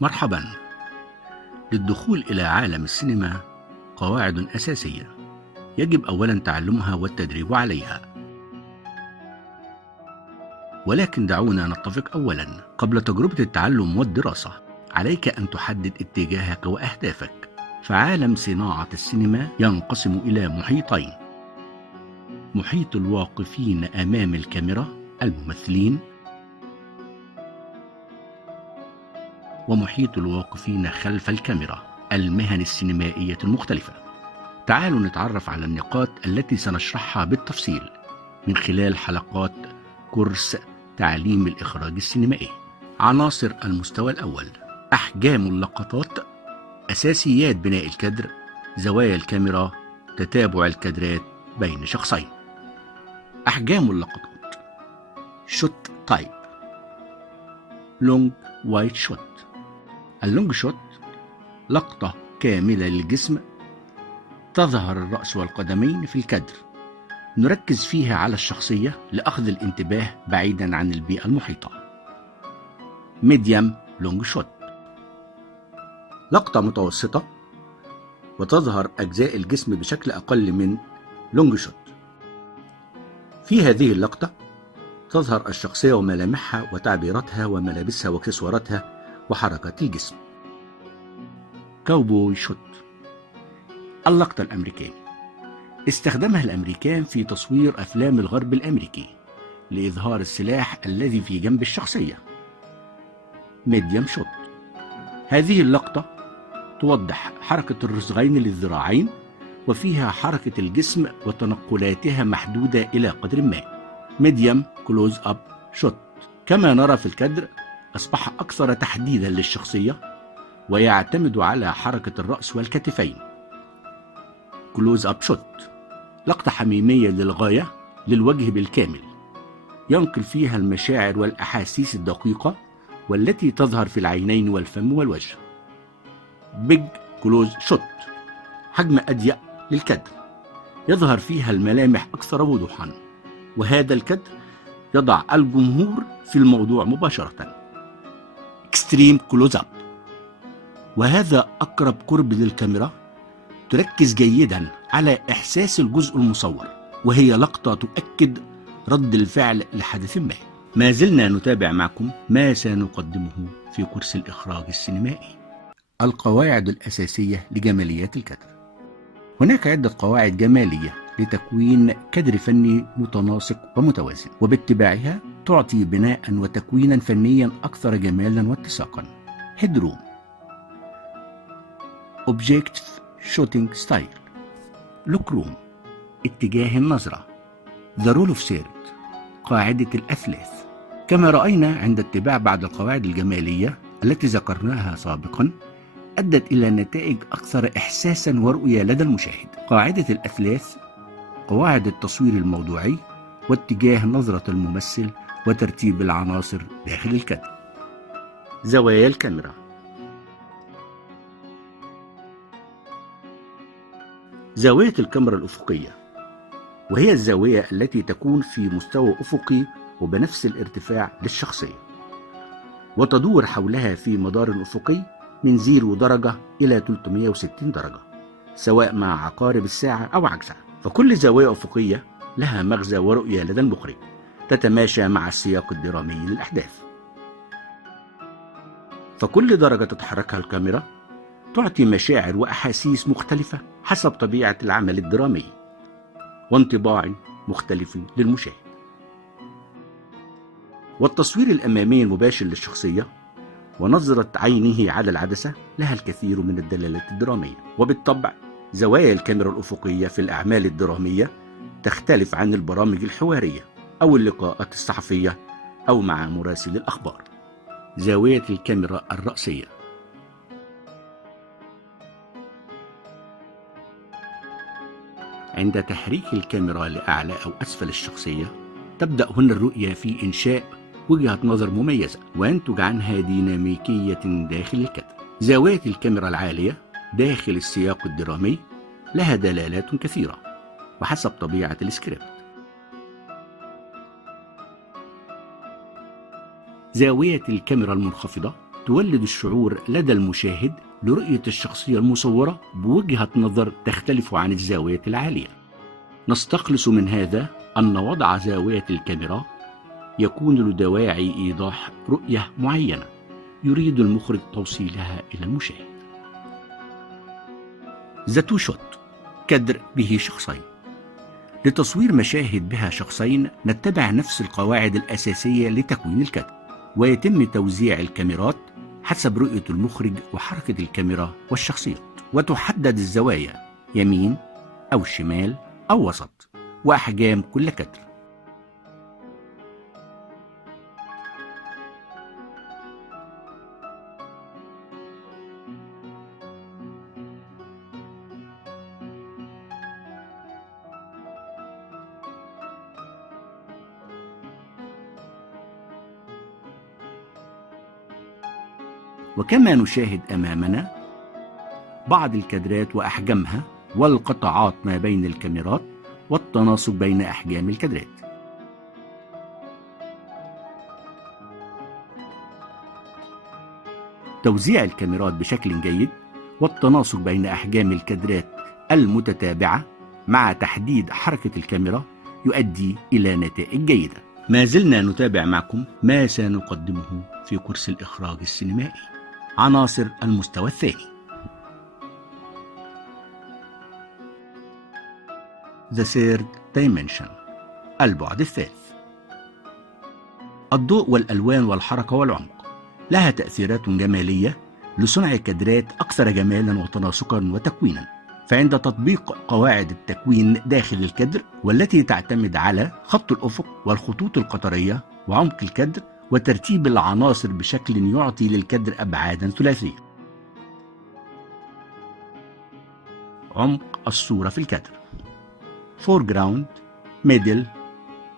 مرحبا. للدخول إلى عالم السينما قواعد أساسية يجب أولا تعلمها والتدريب عليها، ولكن دعونا نتفق أولا قبل تجربة التعلم والدراسة عليك أن تحدد اتجاهك وأهدافك. فعالم صناعة السينما ينقسم إلى محيطين: محيط الواقفين أمام الكاميرا الممثلين، ومحيط الواقفين خلف الكاميرا المهن السينمائية المختلفة. تعالوا نتعرف على النقاط التي سنشرحها بالتفصيل من خلال حلقات كورس تعليم الإخراج السينمائي. عناصر المستوى الأول: أحجام اللقطات، أساسيات بناء الكادر، زوايا الكاميرا، تتابع الكادرات بين شخصين. أحجام اللقطات: شوت تايب، لونج وايد شوت. اللونج شوت لقطة كاملة للجسم تظهر الرأس والقدمين في الكادر، نركز فيها على الشخصية لأخذ الانتباه بعيدا عن البيئة المحيطة. ميديم لونج شوت لقطة متوسطة وتظهر أجزاء الجسم بشكل أقل من لونج شوت. في هذه اللقطة تظهر الشخصية وملامحها وتعبيراتها وملابسها واكسسواراتها وحركات الجسم. كاوبوي شوت اللقطة الأمريكية، استخدمها الأمريكان في تصوير أفلام الغرب الأمريكي لإظهار السلاح الذي في جنب الشخصية. ميديم شوت هذه اللقطة توضح حركة الرسغين للذراعين وفيها حركة الجسم وتنقلاتها محدودة إلى قدر ما. ميديم كلوز أب شوت كما نرى في الكادر أصبح أكثر تحديدا للشخصية ويعتمد على حركة الرأس والكتفين. كلوز أب شوت لقطة حميمية للغاية للوجه بالكامل، ينقل فيها المشاعر والأحاسيس الدقيقة والتي تظهر في العينين والفم والوجه. بيج كلوز شوت حجم أضيق للكادر، يظهر فيها الملامح أكثر وضوحا، وهذا الكادر يضع الجمهور في الموضوع مباشرة. اكستريم كلوز أب وهذا أقرب قرب للكاميرا، تركز جيدا على إحساس الجزء المصور، وهي لقطة تؤكد رد الفعل لحدث ما. ما زلنا نتابع معكم ما سنقدمه في كورس الإخراج السينمائي. القواعد الأساسية لجماليات الكادر. هناك عدة قواعد جمالية لتكوين كادر فني متناسق ومتوازن، وباتباعها تعطي بناء وتكوينا فنيا أكثر جمالا واتساقا. هيدروم، Objective Shooting Style، لوك روم، اتجاه النظرة، The Rule of Third، قاعدة الأثلاث. كما رأينا عند اتباع بعض القواعد الجمالية التي ذكرناها سابقا أدت إلى نتائج أكثر إحساسا ورؤية لدى المشاهد. قاعدة الأثلاث: قواعد التصوير الموضوعي واتجاه نظرة الممثل وترتيب العناصر داخل الكادر. زوايا الكاميرا. زاوية الكاميرا الأفقية، وهي الزاوية التي تكون في مستوى أفقي وبنفس الارتفاع للشخصية، وتدور حولها في مدار أفقي من 0 درجة إلى 360 درجة، سواء مع عقارب الساعة أو عكسها. فكل زاوية أفقية لها مغزى ورؤية لدى المخرج تتماشى مع السياق الدرامي للأحداث. فكل درجة تتحركها الكاميرا تعطي مشاعر وأحاسيس مختلفة حسب طبيعة العمل الدرامي وانطباع مختلف للمشاهد. والتصوير الأمامي المباشر للشخصية ونظرة عينه على العدسة لها الكثير من الدلالات الدرامية. وبالطبع زوايا الكاميرا الأفقية في الأعمال الدرامية تختلف عن البرامج الحوارية أو اللقاءات الصحفية أو مع مراسل الأخبار. زاوية الكاميرا الرأسية. عند تحريك الكاميرا لأعلى أو أسفل الشخصية تبدأ هنا الرؤية في إنشاء وجهة نظر مميزة وينتج عنها ديناميكية داخل الكادر. زاوية الكاميرا العالية داخل السياق الدرامي لها دلالات كثيرة وحسب طبيعة السكريبت. زاوية الكاميرا المنخفضة تولد الشعور لدى المشاهد لرؤية الشخصية المصورة بوجهة نظر تختلف عن الزاوية العالية. نستخلص من هذا أن وضع زاوية الكاميرا يكون لدواعي إيضاح رؤية معينة يريد المخرج توصيلها إلى المشاهد. The two shot، كادر به شخصين. لتصوير مشاهد بها شخصين نتبع نفس القواعد الأساسية لتكوين الكادر، ويتم توزيع الكاميرات حسب رؤية المخرج وحركة الكاميرا والشخصيات، وتحدد الزوايا يمين أو شمال أو وسط وأحجام كل كادر. وكما نشاهد أمامنا بعض الكادرات وأحجامها والقطعات ما بين الكاميرات والتناسق بين أحجام الكادرات. توزيع الكاميرات بشكل جيد والتناسق بين أحجام الكادرات المتتابعة مع تحديد حركة الكاميرا يؤدي إلى نتائج جيدة. ما زلنا نتابع معكم ما سنقدمه في كورس الإخراج السينمائي. عناصر المستوى الثاني. The third dimension، البعد الثالث. الضوء والألوان والحركة والعمق لها تأثيرات جمالية لصنع كادرات أكثر جمالا وتناسقا وتكوينا. فعند تطبيق قواعد التكوين داخل الكادر والتي تعتمد على خط الأفق والخطوط القطرية وعمق الكادر وترتيب العناصر بشكل يعطي للكادر أبعادا ثلاثية. عمق الصورة في الكادر: foreground، middle،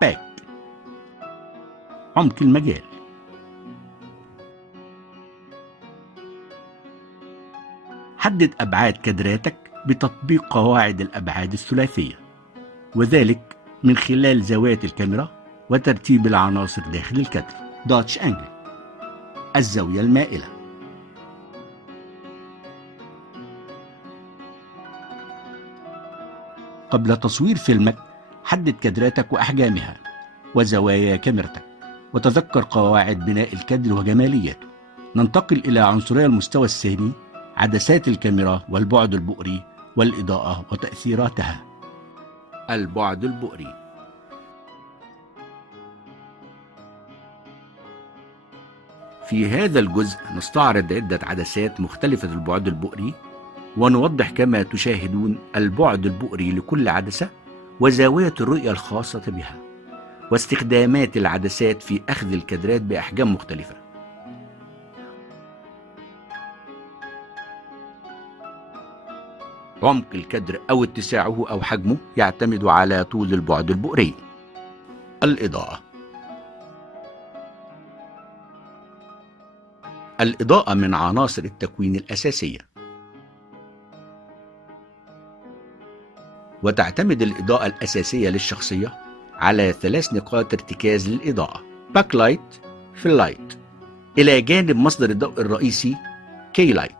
back. عمق المجال: حدد أبعاد كادراتك بتطبيق قواعد الأبعاد الثلاثية، وذلك من خلال زوايا الكاميرا وترتيب العناصر داخل الكادر. داتش أنجل، الزاوية المائلة. قبل تصوير فيلمك حدد كادراتك وأحجامها وزوايا كاميرتك، وتذكر قواعد بناء الكادر وجمالياته. ننتقل إلى عنصري المستوى الثاني: عدسات الكاميرا والبعد البؤري والإضاءة وتأثيراتها. البعد البؤري: في هذا الجزء نستعرض عدة عدسات مختلفة البعد البؤري، ونوضح كما تشاهدون البعد البؤري لكل عدسة وزاوية الرؤية الخاصة بها، واستخدامات العدسات في أخذ الكادرات بأحجام مختلفة. عمق الكادر أو اتساعه أو حجمه يعتمد على طول البعد البؤري. الإضاءة: الإضاءة من عناصر التكوين الأساسية، وتعتمد الإضاءة الأساسية للشخصية على 3 نقاط ارتكاز للإضاءة: باك لايت، فيل لايت، إلى جانب مصدر الضوء الرئيسي كي لايت.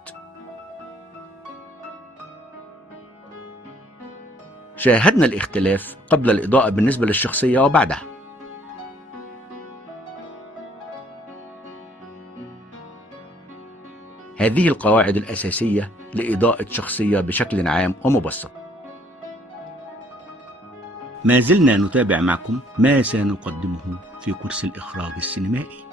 شاهدنا الاختلاف قبل الإضاءة بالنسبة للشخصية وبعدها. هذه القواعد الأساسية لإضاءة شخصية بشكل عام ومبسط. ما زلنا نتابع معكم ما سنقدمه في كورس الإخراج السينمائي.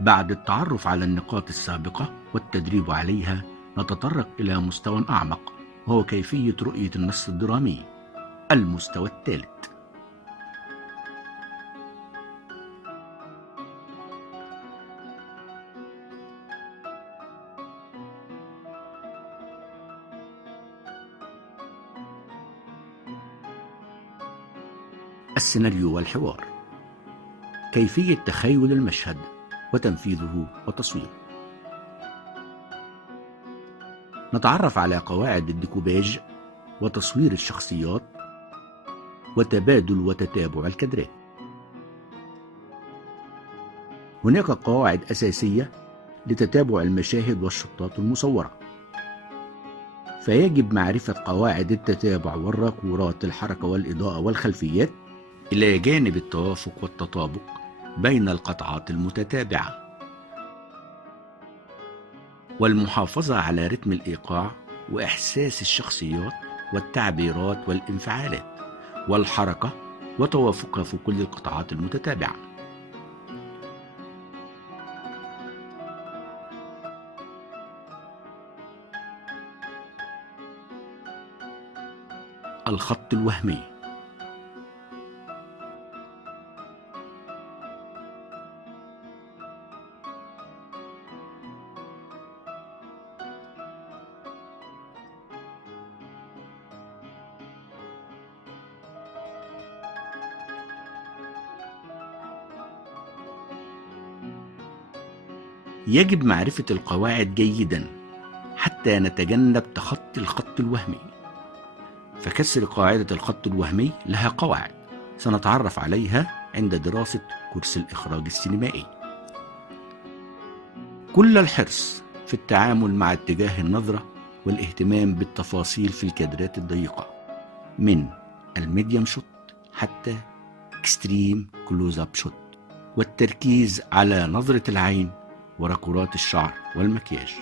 بعد التعرف على النقاط السابقة والتدريب عليها نتطرق إلى مستوى أعمق، وهو كيفية رؤية النص الدرامي. المستوى الثالث. السيناريو والحوار: كيفية تخيل المشهد وتنفيذه وتصويره. نتعرف على قواعد الديكوباج وتصوير الشخصيات وتبادل وتتابع الكادرات. هناك قواعد أساسية لتتابع المشاهد والشطات المصورة، فيجب معرفة قواعد التتابع والراكورات الحركة والإضاءة والخلفيات، إلى جانب التوافق والتطابق بين القطعات المتتابعة، والمحافظة على رتم الإيقاع وإحساس الشخصيات والتعبيرات والانفعالات والحركة وتوافقها في كل القطعات المتتابعة. الخط الوهمي. يجب معرفة القواعد جيدا حتى نتجنب تخطي الخط الوهمي، فكسر قاعدة الخط الوهمي لها قواعد سنتعرف عليها عند دراسة كورس الإخراج السينمائي. كل الحرص في التعامل مع اتجاه النظرة والاهتمام بالتفاصيل في الكادرات الضيقة، من الميديم شوت حتى اكستريم كلوز اب شوت، والتركيز على نظرة العين وركورات الشعر والمكياج.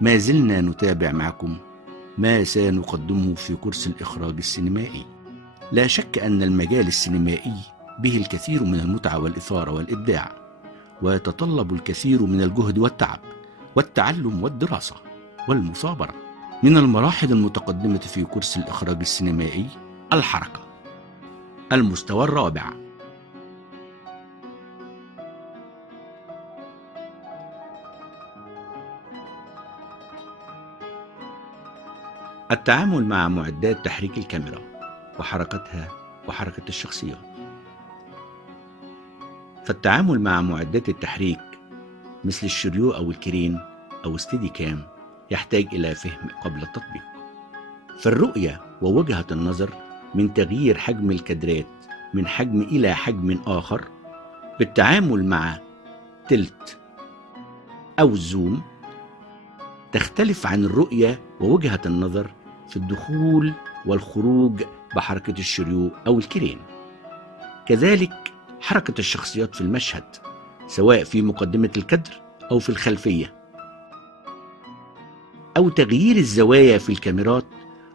ما زلنا نتابع معكم ما سنقدمه في كورس الإخراج السينمائي. لا شك أن المجال السينمائي به الكثير من المتعة والإثارة والإبداع، ويتطلب الكثير من الجهد والتعب والتعلم والدراسة والمثابرة. من المراحل المتقدمة في كورس الإخراج السينمائي الحركة. المستوى الرابع. التعامل مع معدات تحريك الكاميرا وحركتها وحركة الشخصيات. فالتعامل مع معدات التحريك مثل الشريو أو الكرين أو ستيدي كام يحتاج إلى فهم قبل التطبيق. فالرؤية ووجهة النظر من تغيير حجم الكادرات من حجم إلى حجم آخر بالتعامل مع تلت أو الزوم تختلف عن الرؤية ووجهة النظر في الدخول والخروج بحركة الشريو أو الكرين. كذلك حركة الشخصيات في المشهد، سواء في مقدمة الكادر أو في الخلفية، أو تغيير الزوايا في الكاميرات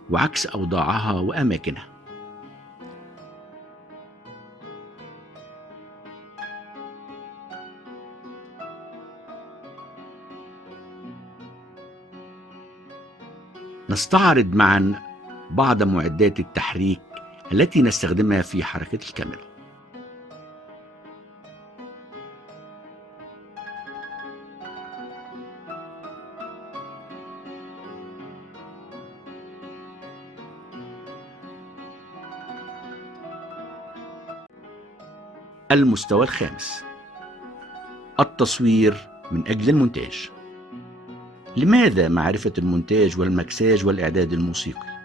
وعكس أوضاعها وأماكنها. نستعرض معا بعض معدات التحريك التي نستخدمها في حركة الكاميرا. المستوى الخامس. التصوير من أجل المونتاج. لماذا معرفة المونتاج والمكساج والإعداد الموسيقي؟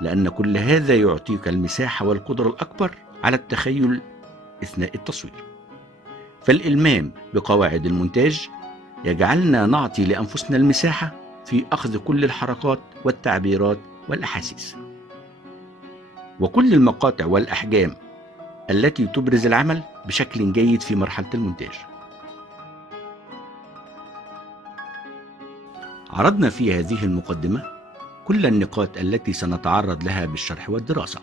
لأن كل هذا يعطيك المساحة والقدرة الأكبر على التخيل أثناء التصوير. فالإلمام بقواعد المونتاج يجعلنا نعطي لأنفسنا المساحة في أخذ كل الحركات والتعبيرات والأحاسيس، وكل المقاطع والأحجام التي تبرز العمل بشكل جيد في مرحلة المونتاج. عرضنا في هذه المقدمة كل النقاط التي سنتعرض لها بالشرح والدراسة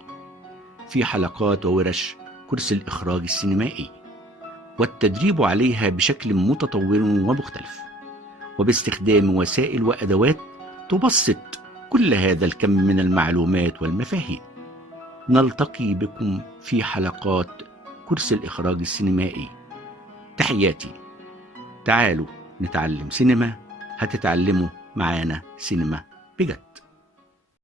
في حلقات وورش كورس الإخراج السينمائي، والتدريب عليها بشكل متطور ومختلف، وباستخدام وسائل وأدوات تبسط كل هذا الكم من المعلومات والمفاهيم. نلتقي بكم في حلقات كورس الإخراج السينمائي. تحياتي. تعالوا نتعلم سينما، هتتعلموا معانا سينما بجد.